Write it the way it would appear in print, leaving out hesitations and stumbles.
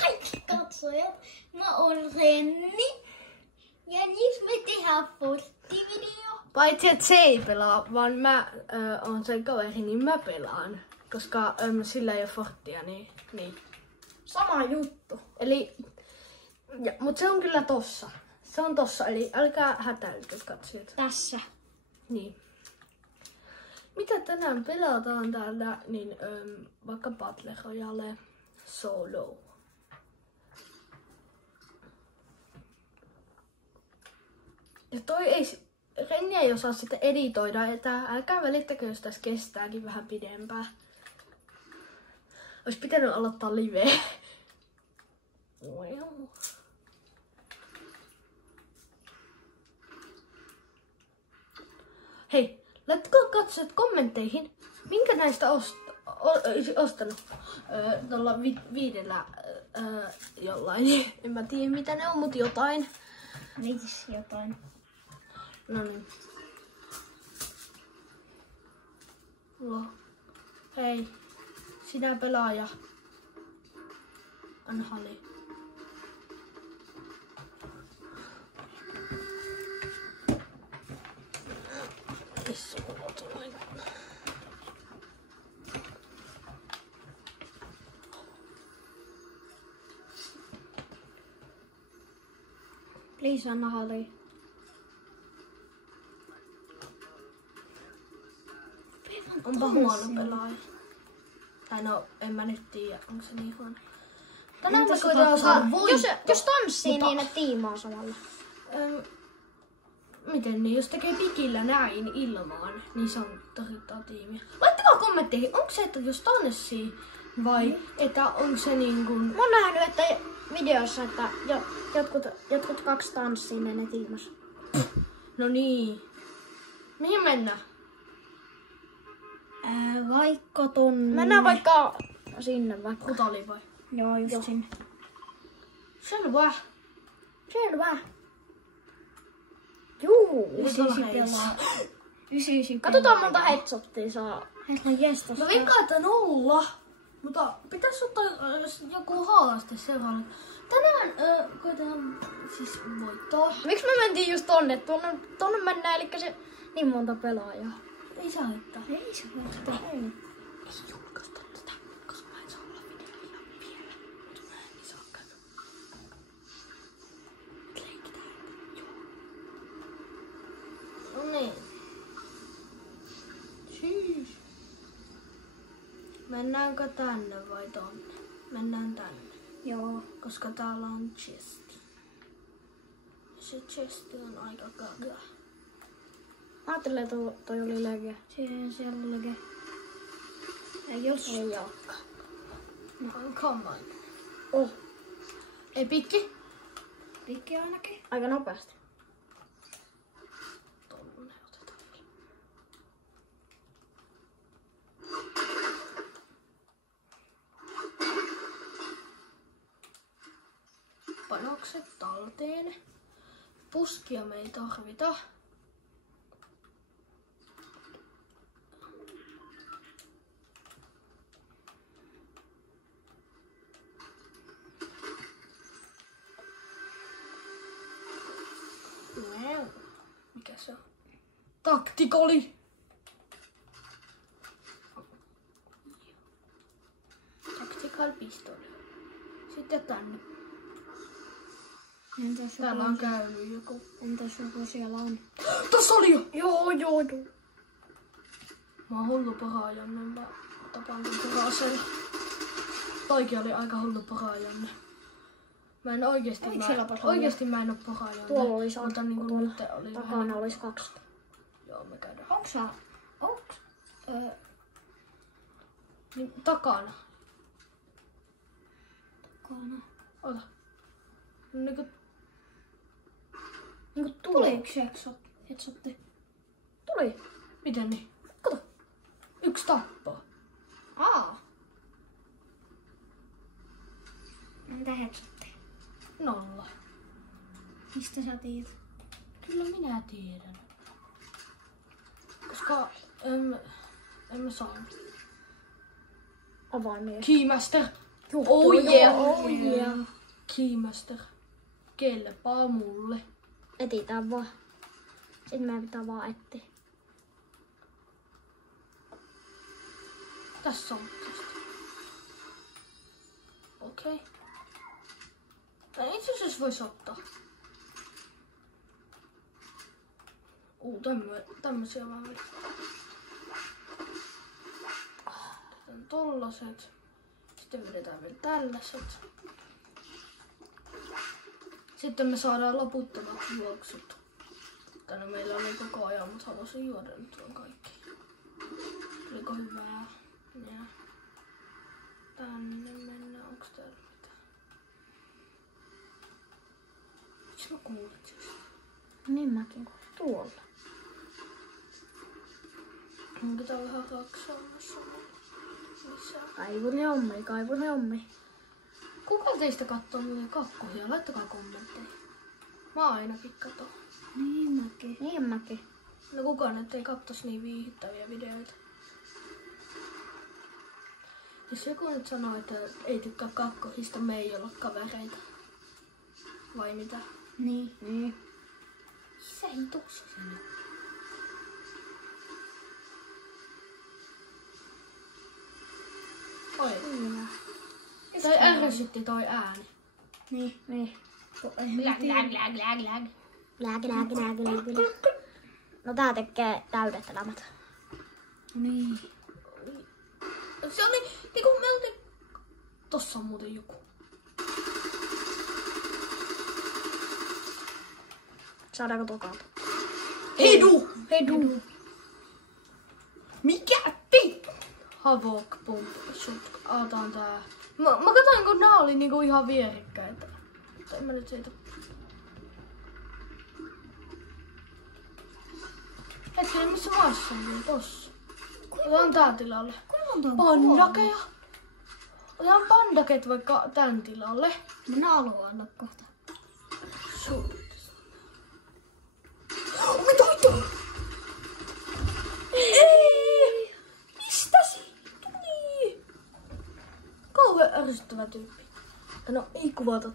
kaikki katsojat. Mä oon Renni. Ja nyt me tehdään Fortti-video. Paitsi et se ei pelaa, vaan mä oon sen kaveri, niin mä pelaan. Koska sillä ei ole Forttia, niin. Sama juttu. Eli, mut se on kyllä tossa. Se on tossa, eli älkää hätäilkö katsojat. Tässä. Niin. Mitä tänään pelataan täällä, niin vaikka Battle Royale Solo. Ja toi ei, Renni ei osaa sitä editoida, että älkää välittäkö, jos tässä kestääkin vähän pidempään. Ois pitänyt aloittaa live. Hei, laittakaa katsojat kommentteihin, minkä näistä ostanut tuolla viidellä jollain. En mä tiedä mitä ne on, mut jotain. Viisi jotain. No niin. No. Hei, sinä pelaaja. Anna hali. Please anna hali. Onpa huono pelaaja. Tai no, en mä nyt tiedä, onko se niin huono. Tänään me koitetaan saada voitto. Jos tanssii, niin ne tiimaa samalla. Miten niin? Jos tekee pikillä näin ilmaan, niin se on tarvittaa tiimiä. Laittakaa kommentteihin, onko se, että jos tanssii vai että onko se niin kuin... Mä oon nähnyt, että videossa, että jotkut kaksi tanssii, ne tiimas. No niin. Mihin mennään? Vaikka tonne. Mennään vaikka sinne vaikka. Kutaliin vai? Joo, just sinne. Selvä. Selvä. Juu. Katsotaan monta headshottia saa. Mä veikkaan, että 0. Mutta pitäis ottaa joku haaste seuraavalle. Tänään koitetaan siis voittaa. Miksi me mentiin just tonne? Tonne mennään, eli se niin monta pelaajaa. Ei saa haittaa. Ei se haittaa. Ei. Ei julkaista tätä, koska mä en saa olla videolla vielä. Mutta mä en saa käydä. Leikitään. Joo. No niin. Siis. Mennäänkö tänne vai tonne? Mennään tänne. Joo. Koska täällä on chesti. Se chesti on aika kaga. Mä ajattelin, että toi oli lege. Se on lege. Ei jos. Ei olekaan. No, come on. Oh. Ei pikki? Pikki ainakin. Aika nopeasti. Tonne otetaan vielä. Panokset talteen. Puskia me ei tarvita. Mikä se on? Taktikoli! Tactical pistol. Sitten tänne. Entäs Täällä on käynyt joku. Entäs joku siellä on? Tossa oli jo! Joo. Mä oon hullu paraajanne. Mä tapaan kun parasella. Toikin oli aika hullu paraajanne. Mä en oikeesti mä en oo paraajanne. Tuolla olisi mutta niinku tuolla nyt oli takana vähän. olisi 2. Joo, me käydään. Onks? Niin, takana. Takana. Ota. Niinku Tuli yksi headsotti. Tuli. Miten niin? Kato. 1 tappaa. Entä headsotti? 0. Mistä sä tiedät? Kyllä minä tiedän. Koska en mä saanut. Avaimia. Keymaster. Oh yeah. Oh yeah. Keymaster. Kelpaa mulle. Etitään vaan. Sitten meidän pitää vaan etsiä. Tässä on tästä. Okei. Itse asiassa vois ottaa. Tämmösiä vaan vielä. Otetaan tollaset. Sitten vedetään vielä tällaiset. Sitten me saadaan loputtomat juoksut. Tänne meillä oli koko ajan, mutta haluaisin juoda nyt on kaikki. Oliko hyvää? Ja tänne mennään. Onks täällä mitään? Miks mä kuulet siis? Niin mäkin kuulen. Tuolla. Onko tää vähän raksaamassa? Lisää. Kaivuri ommi. Kuka teistä kattoo muuten kakkoja? Laittakaa kommentteja. Mä ainakin katon. Niin mäkin. No kukaan ettei kattos niin viihdyttäviä videoita. Jos joku nyt sanoo, että ei tykkää kakkosista, me ei olla kavereita. Vai mitä? Niin. Se ei tossa se nyt. Oi. Kyllä. Toi ärsytti toi ääni. Niin. Lag. Lääk. No tää tekee täydet elämät. Niin. Se oli niinku me oltiin... Tossa on muuten joku. Saadaanko tuo kaatu? Hedu! Mikä vittu? Havok, pump, shot. Aataan tää. Mä katsoin kun nää oli niinku ihan vierekkäitä. Tai mä nyt siitä. Hetkinen, missä maassa on tossa? Otetaan tää tilalle. Pandakeja. Otetaan pandaket vaikka tän tilalle. Minä haluan anna kohta. Mitä? Ei! Mistä siitä tuli? Kauhean ärsyttävä tyyppi. No ei kuvata